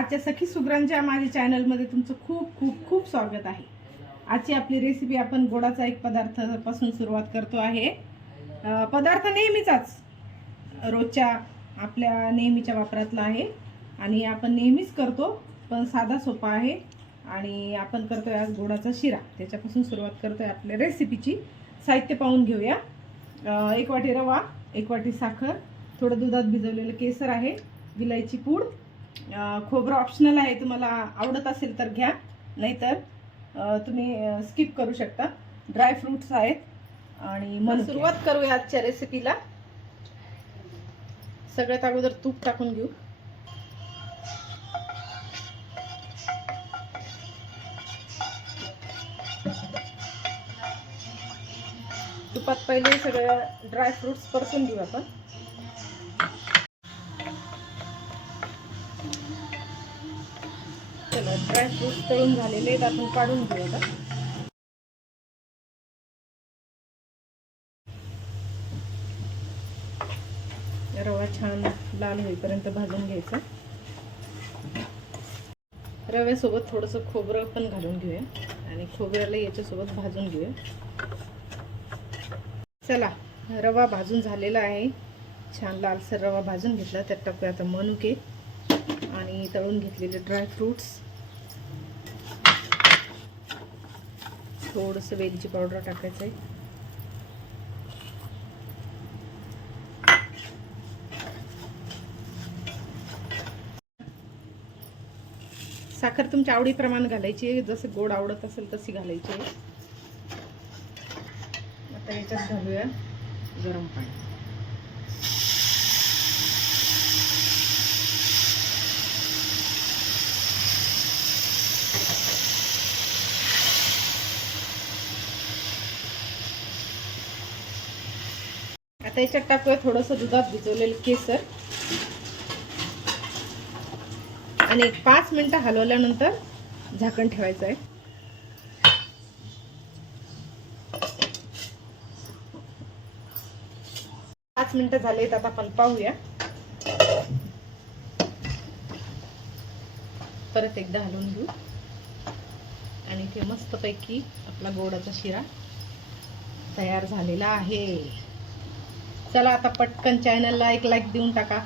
आजच्या सखी सुगरांच्या माझ्या चॅनलमध्ये तुमचं खूप खूप खूप स्वागत आहे। आजची आपली रेसिपी आपण गोडाचा एक पदार्थापासून सुरुवात करतो आहे। पदार्थ नेहमीचाच रोजच्या आपल्या नेहमीच्या वापरातला आहे आणि आपण नेहमीच करतो, पण साधा सोपा आहे। आणि आपण करतोय आज गोडाचा शिरा। त्याच्यापासून सुरुवात करतोय आपल्या रेसिपीची। साहित्य पाहून घेऊया। 1 वाटी रवा, 1 वाटी साखर, थोडं दुधात भिजवलेलं केसर आहे, विलायची पूड, खोबरं ऑप्शनल आहे, तुम्हाला आवडत असेल तर घ्या, नाहीतर तुम्ही स्किप करू शकता। ड्राय फ्रूट्स आहेत आणि मग सुरुवात करूया आजच्या रेसिपीला। सगळ्यात अगोदर तूप टाकून घेऊ। तुपात पहिले सगळे ड्राय फ्रूट्स परतून घेऊ आपण। चला, ड्राय फ्रूट्स तळून झालेले आहेत, आपण काढून घेऊया। रवा छान लाल होईपर्यंत भाजून घ्यायचा। रव्यासोबत थोडंसं खोबरं पण घालून घेऊया आणि खोबऱ्याला याच्यासोबत भाजून घेऊया। चला, रवा भाजून झालेला आहे, छान लालसर रवा भाजून घेतला। त्यात टाकूया आता मनुके आणि तळून घेतलेले ड्राय फ्रूट्स, थोडंसं वेलची पावडर टाकायचं आहे। साखर तुमच्या आवडीप्रमाणे घालायची आहे, जसं गोड आवडत असेल तशी घालायची आहे। आता याच्यात घालूया गरम पाणी। आता याच्यात टाकूया थोडंसं दुधात भिजवलेलं केसर आणि 5 मिनिटं हलवल्यानंतर झाकण ठेवायचं आहे। 5 मिनिटं झालेत, आता आपण पाहूया। परत एकदा हलवून घेऊ आणि ते मस्तपैकी आपला गोडाचा शिरा तयार झालेला आहे। चला, आता पटकन चॅनलला एक लाईक देऊन टाका,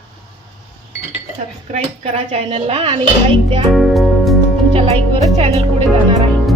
सबस्क्राईब करा चॅनलला आणि लाईक द्या। तुमच्या लाईकवरच चॅनल पुढे जाणार आहे।